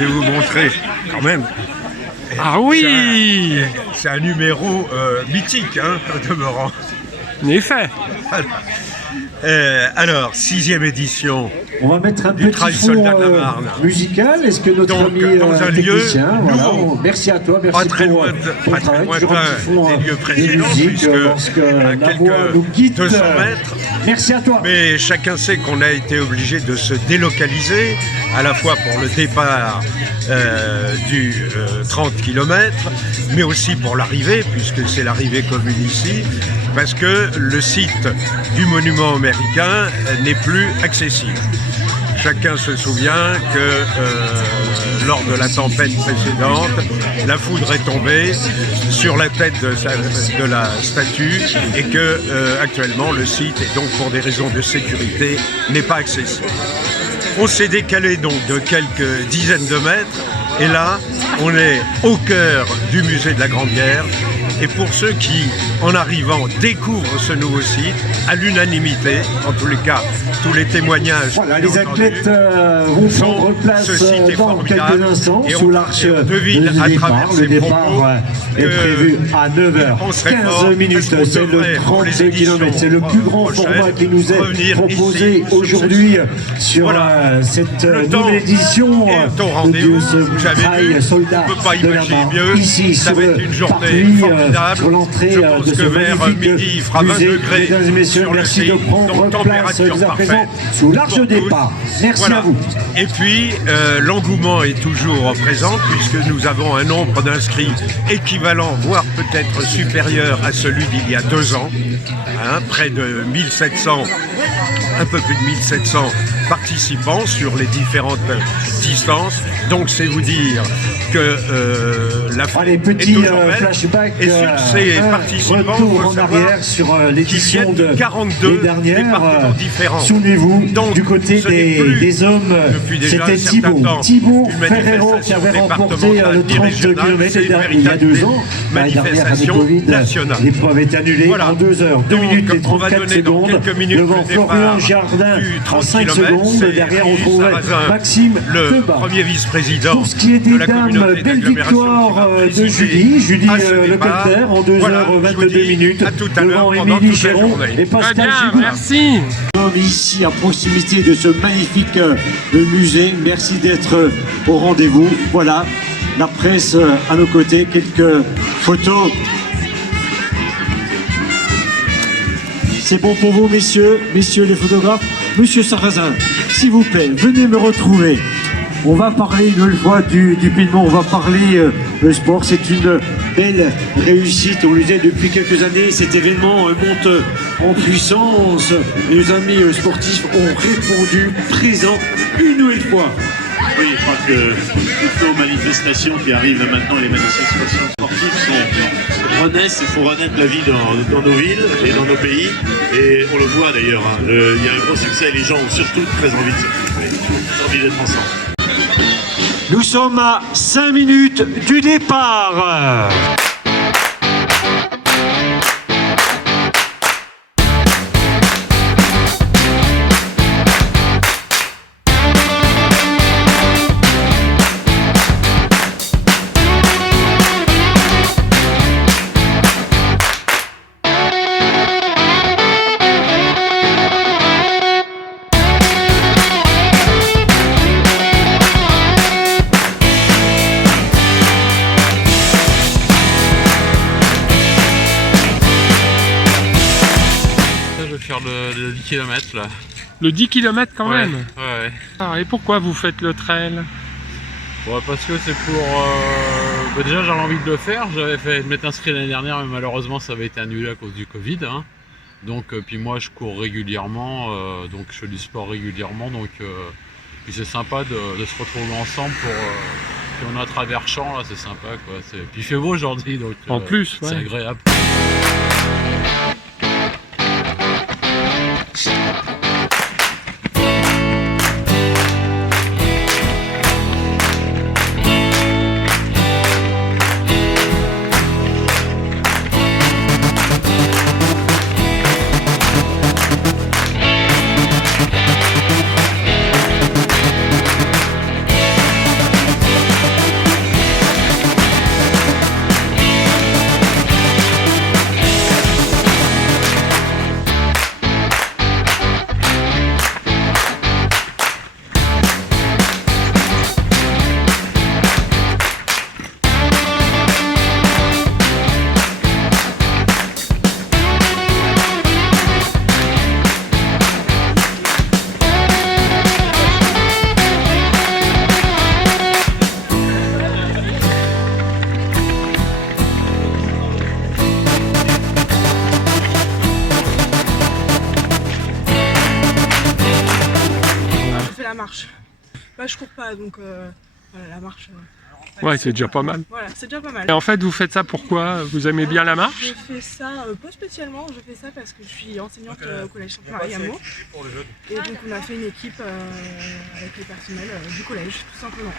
je vais vous montrer quand même. Ah oui! C'est un numéro mythique, hein, demeurant. En effet. Alors, 6e édition. On va mettre un du petit Trail fond Soldat de la Marne. musical. Est-ce que notre Donc, ami dans un technicien, lieu voilà, nouveau, merci à toi, merci pas très pour loin, ton pas très travail, lointain toujours un petit fond des lieux des précédents, musiques puisque lorsque à la voix quelques nous quitte. 200 mètres. Merci à toi. Mais chacun sait qu'on a été obligé de se délocaliser, à la fois pour le départ du 30 km, mais aussi pour l'arrivée, puisque c'est l'arrivée commune ici, parce que le site du monument américain n'est plus accessible. Chacun se souvient que lors de la tempête précédente, la foudre est tombée sur la tête de la statue et que actuellement le site, et donc pour des raisons de sécurité, n'est pas accessible. On s'est décalé donc de quelques dizaines de mètres et là, on est au cœur du musée de la Grande Guerre. Et pour ceux qui, en arrivant, découvrent ce nouveau site, à l'unanimité, en tous les cas, tous les témoignages... Voilà, les athlètes vont prendre place dans quelques instants sous l'arche de départ. Le départ est prévu à 9h15 minutes. C'est le 32 km. C'est le plus grand format qui nous est proposé aujourd'hui sur cette nouvelle édition de ce Trail Soldat de la Marne. Ici, sur le parvis, sur l'entrée de ce magnifique musée. Mesdames et messieurs, merci de prendre place dès à présent sous l'arche départ. Merci à vous. Et puis, l'engouement est toujours présent puisque nous avons un nombre d'inscrits équivalent, voire peut-être supérieur à celui d'il y a 2 ans. Hein, près de 1700, un peu plus de 1700 participants sur les différentes distances. Donc c'est vous dire que la foule est toujours belle. Et sur ces participants, retour en arrière sur l'édition de 42 dernière. départements différents. Souvenez-vous, donc, du côté des hommes, c'était Thibaut Ferrero qui avait remporté le 30 km il y a 2 ans. L'année dernière, avec Covid, l'épreuve est annulée en 2 heures, 2 minutes et 34 secondes. Devant Florian Jardin en 5 secondes. Derrière, on trouve Maxime le Teba. premier vice-président. Pour ce qui est des dames, belle victoire de Julie Leclerc en 2h22 minutes. Devant Émilie Géron et Pascal Gibou. Merci. Nous sommes ici à proximité de ce magnifique musée. Merci d'être au rendez-vous. Voilà, la presse à nos côtés, quelques photos. C'est bon pour vous, messieurs les photographes. Monsieur Sarrazin, s'il vous plaît, venez me retrouver. On va parler une nouvelle fois du Piedmont, on va parler le sport. C'est une belle réussite. On le disait depuis quelques années, cet événement monte en puissance. Nos amis sportifs ont répondu présent une nouvelle fois. Oui, je crois que toutes nos manifestations qui arrivent maintenant, les manifestations sportives renaissent. Il faut renaître la vie dans nos villes et dans nos pays. Et on le voit d'ailleurs, hein, il y a un gros succès. Les gens ont surtout très envie de se retrouver, très envie d'être ensemble. Nous sommes à 5 minutes du départ. Le 10 km là. Le 10 km quand même. Ouais. Ah, et pourquoi vous faites le trail? Bon, parce que c'est pour... déjà j'avais envie de le faire, j'avais fait m'être inscrit l'année dernière mais malheureusement ça avait été annulé à cause du Covid. Hein. Donc puis moi je cours régulièrement, donc je fais du sport régulièrement, donc puis c'est sympa de se retrouver ensemble pour... puis on a travers champ là, c'est sympa quoi. Puis il fait beau aujourd'hui donc en plus, c'est agréable. marche. Bah, je cours pas, donc voilà, la marche. Ouais, c'est déjà pas mal. Voilà, c'est déjà pas mal. Et en fait, vous faites ça pourquoi? Vous aimez bien la marche? Je fais ça, pas spécialement, je fais ça parce que je suis enseignante au collège Sainte-Marie-Amour. Et donc on a fait une équipe avec les personnels du collège, tout simplement.